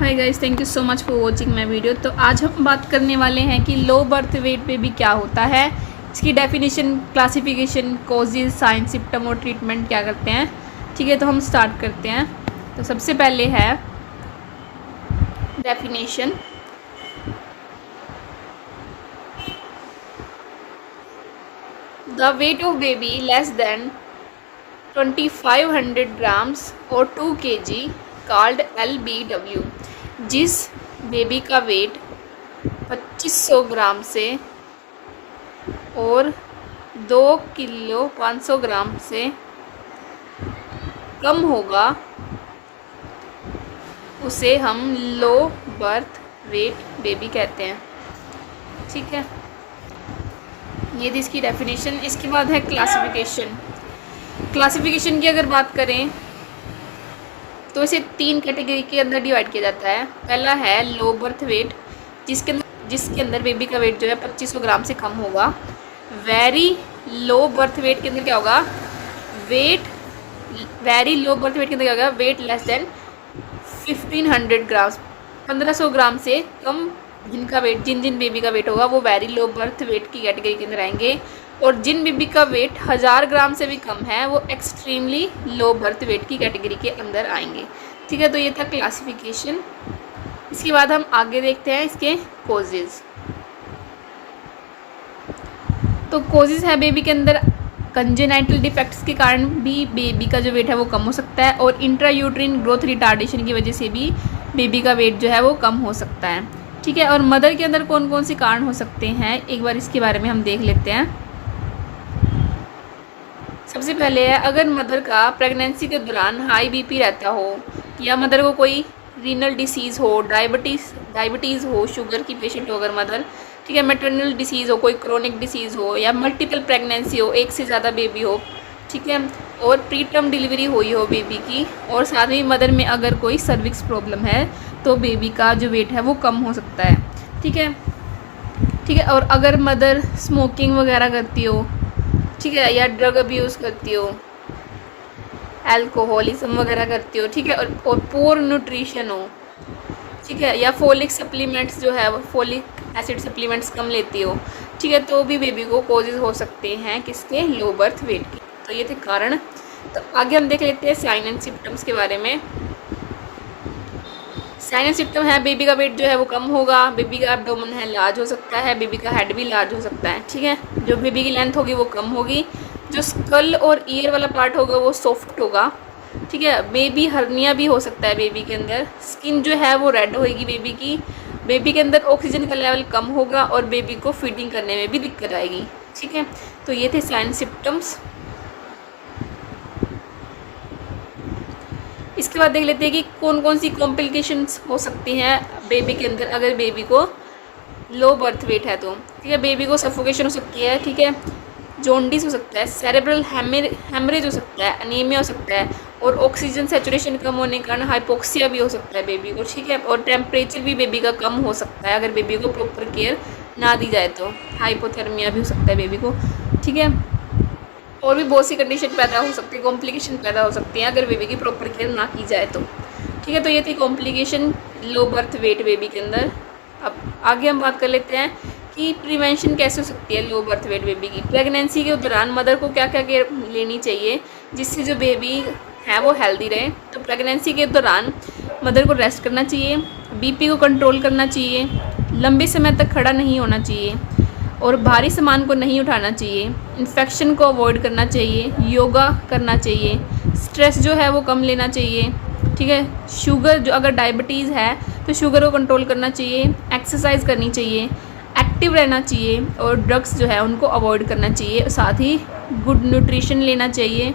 Hi guys, thank you so much for watching my video. तो आज हम बात करने वाले हैं कि लो बर्थ वेट बेबी क्या होता है, इसकी definition, classification, causes, science, symptom और ट्रीटमेंट क्या करते हैं। ठीक है, तो हम स्टार्ट करते हैं। तो सबसे पहले है definition. The weight of baby less than 2500 grams और 2 kg कॉल्ड LBW। जिस बेबी का वेट 2500 ग्राम से और 2 किलो 500 ग्राम से कम होगा उसे हम लो बर्थ वेट बेबी कहते हैं। ठीक है, ये थी इसकी डेफिनेशन। इसके बाद है क्लासिफिकेशन। क्लासिफिकेशन की अगर बात करें तो इसे 3 कैटेगरी के अंदर डिवाइड किया जाता है। पहला है लो बर्थ वेट, जिसके अंदर बेबी का वेट जो है 2500 ग्राम से कम होगा। वेरी लो बर्थ वेट के अंदर क्या होगा, वेरी लो बर्थ वेट के अंदर क्या होगा, वेट लेस देन 1500 ग्राम्स, 1500 ग्राम से कम जिन बेबी का वेट होगा वो वेरी लो बर्थ वेट की कैटेगरी के अंदर आएंगे। और जिन बेबी का वेट 1000 ग्राम से भी कम है वो एक्सट्रीमली लो बर्थ वेट की कैटेगरी के अंदर आएंगे। ठीक है, तो ये था क्लासिफिकेशन। इसके बाद हम आगे देखते हैं इसके कोजेज़। तो कोजेज़ है बेबी के अंदर कंजेनाइटल डिफेक्ट्स के कारण भी बेबी का जो वेट है वो कम हो सकता है, और इंट्रायूट्रिन ग्रोथ रिटार्डेशन की वजह से भी बेबी का वेट जो है वो कम हो सकता है। ठीक है, और मदर के अंदर कौन कौन से कारण हो सकते हैं, एक बार इसके बारे में हम देख लेते हैं। सबसे पहले है, अगर मदर का प्रेगनेंसी के दौरान हाई बीपी रहता हो, या मदर को कोई रीनल डिसीज़ हो, डायबिटीज़ हो, शुगर की पेशेंट हो अगर मदर, ठीक है, मैटरनल डिसीज़ हो, कोई क्रोनिक डिसीज़ हो, या मल्टीपल प्रेगनेंसी हो, एक से ज़्यादा बेबी हो, ठीक है, और प्री टर्म डिलीवरी हुई हो बेबी की, और साथ में मदर में अगर कोई सर्विक्स प्रॉब्लम है तो बेबी का जो वेट है वो कम हो सकता है। ठीक है, ठीक है, और अगर मदर स्मोकिंग वगैरह करती हो, ठीक है, या ड्रग अब्यूज़ करती हो, अल्कोहलिज्म वगैरह करती हो, ठीक है, और पुअर न्यूट्रिशन हो, ठीक है, या फोलिक सप्लीमेंट्स जो है वो फोलिक एसिड सप्लीमेंट्स कम लेती हो, ठीक है, तो भी बेबी को कॉजेज़ हो सकते हैं किसके, लो बर्थ वेट के। तो ये थे कारण। तो आगे हम देख लेते हैं साइन एंड सिम्टम्स के बारे में। साइन एंड सिम्टम है, बेबी का वेट जो है वो कम होगा, बेबी का एब्डोमेन है लार्ज हो सकता है, बेबी का हेड भी लार्ज हो सकता है। ठीक है, जो बेबी की लेंथ होगी वो कम होगी, जो स्कल और ईयर वाला पार्ट होगा वो सॉफ्ट होगा। ठीक है, बेबी हर्निया भी हो सकता है बेबी के अंदर, स्किन जो है वो रेड होएगी बेबी की, बेबी के अंदर ऑक्सीजन का लेवल कम होगा और बेबी को फीडिंग करने में भी दिक्कत आएगी। ठीक है, तो ये थे साइन सिम्टम्स। इसके बाद देख लेते हैं कि कौन कौन सी कॉम्प्लिकेशंस हो सकती हैं बेबी के अंदर अगर बेबी को लो बर्थ वेट है तो। ठीक है, बेबी को सफोकेशन हो सकती है, ठीक है, जॉन्डिस हो सकता है, सेरेब्रल हेमरेज हो सकता है, अनीमिया हो सकता है, और ऑक्सीजन सैचुरेशन कम होने के कारण हाइपोक्सिया भी हो सकता है बेबी को। ठीक है, और टेम्परेचर भी बेबी का कम हो सकता है अगर बेबी को प्रॉपर केयर ना दी जाए तो, हाइपोथर्मिया भी हो सकता है बेबी को। ठीक है, और भी बहुत सी कंडीशन पैदा हो सकती है, कॉम्प्लिकेशन पैदा हो सकती हैं अगर बेबी की प्रॉपर केयर ना की जाए तो। ठीक है, तो ये थी complication low birth weight baby के अंदर। अब आगे हम बात कर लेते हैं कि प्रिवेंशन कैसे हो सकती है लो बर्थ वेट बेबी की। प्रेगनेंसी के दौरान मदर को क्या क्या केयर लेनी चाहिए जिससे जो बेबी है वो हेल्दी रहे। तो प्रेगनेंसी के दौरान मदर को रेस्ट करना चाहिए, बीपी को कंट्रोल करना चाहिए, लंबे समय तक खड़ा नहीं होना चाहिए, और भारी सामान को नहीं उठाना चाहिए, इन्फेक्शन को अवॉइड करना चाहिए, योगा करना चाहिए, स्ट्रेस जो है वो कम लेना चाहिए। ठीक है, शुगर जो अगर डायबिटीज़ है तो शुगर को कंट्रोल करना चाहिए, एक्सरसाइज करनी चाहिए, एक्टिव रहना चाहिए, और ड्रग्स जो है उनको अवॉइड करना चाहिए, साथ ही गुड न्यूट्रिशन लेना चाहिए।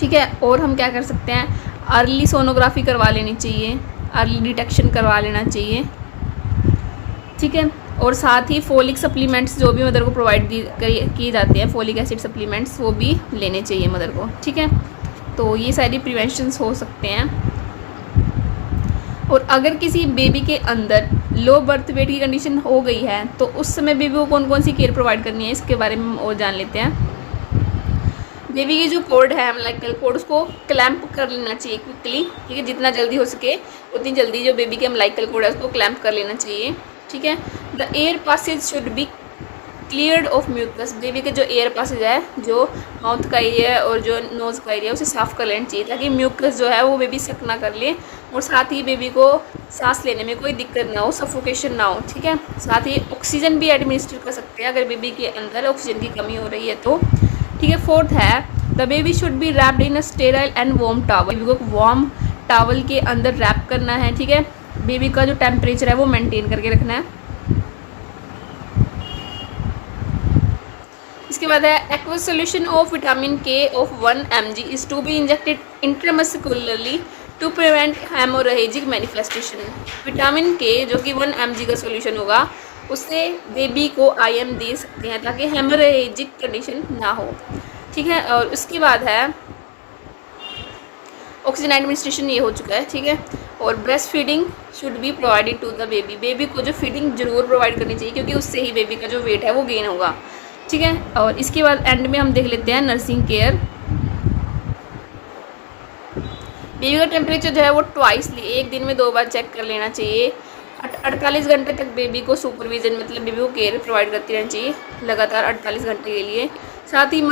ठीक है, और हम क्या कर सकते हैं, अर्ली सोनोग्राफी करवा लेनी चाहिए, अर्ली डिटेक्शन करवा लेना चाहिए। ठीक है, और साथ ही फोलिक सप्लीमेंट्स जो भी मदर को प्रोवाइड किए जाते हैं, फोलिक एसिड सप्लीमेंट्स, वो भी लेने चाहिए मदर को। ठीक है, तो ये सारी प्रिवेंशंस हो सकते हैं। और अगर किसी बेबी के अंदर लो बर्थ वेट की कंडीशन हो गई है तो उस समय बेबी को कौन कौन सी केयर प्रोवाइड करनी है इसके बारे में हम और जान लेते हैं। बेबी की जो कोड है अम्बिलिकल कोड उसको क्लैंप कर लेना चाहिए क्विकली, ठीक है, जितना जल्दी हो सके उतनी जल्दी जो बेबी के अम्बिलिकल कोड है उसको क्लैंप कर लेना चाहिए, ठीक है। The air passage should be cleared of mucus, baby के जो एयर पासेज है, जो माउथ का एरिया है और जो नोज़ का एरिया है उसे साफ़ कर लेना चाहिए, ताकि म्यूकस जो है वो बेबी सक ना कर ले और साथ ही बेबी को सांस लेने में कोई दिक्कत ना हो, सफोकेशन ना हो, ठीक है। साथ ही ऑक्सीजन भी एडमिनिस्टर कर सकते हैं अगर बेबी के अंदर ऑक्सीजन की कमी हो रही है तो, ठीक है। फोर्थ है the baby should be wrapped in a sterile and warm towel, baby को वार्म टावल के अंदर रैप करना है, ठीक है। बेबी का जो टेम्परेचर है वो मेंटेन करके रखना है। इसके बाद है aqueous solution of vitamin K of 1 mg is to be injected intramuscularly to prevent haemorrhagic manifestation. Vitamin K जो कि 1 mg का सोल्यूशन होगा उससे बेबी को IM दे सकते हैं ताकि हेमोरेजिक कंडीशन ना हो, ठीक है। और उसके बाद है ऑक्सीजन एडमिनिस्ट्रेशन, ये हो चुका है, ठीक है। और breast feeding should be provided to the baby, baby को जो फीडिंग जरूर प्रोवाइड करनी चाहिए क्योंकि उससे ही बेबी का जो वेट है वो गेन होगा, ठीक है। और इसके बाद एंड में हम देख लेते हैं नर्सिंग केयर। बेबी का टेम्परेचर जो है वो ट्वाइसली, एक दिन में 2 बार चेक कर लेना चाहिए। 48 घंटे तक बेबी को सुपरविजन मतलब बेबी को केयर प्रोवाइड करती रहनी चाहिए लगातार 48 घंटे के लिए। साथ ही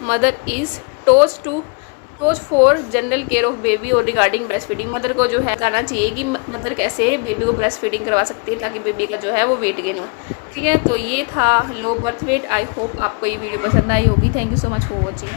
mother is taught for general care of baby और रिगार्डिंग ब्रेस्ट फीडिंग, मदर को जो है बताना चाहिए कि मदर कैसे बेबी को ब्रेस्ट फीडिंग करवा सकती है ताकि बेबी का जो है वो वेट गेन हो, ठीक है। तो ये था low birth weight. I hope आपको ये वीडियो पसंद आई होगी। Thank you so much for watching.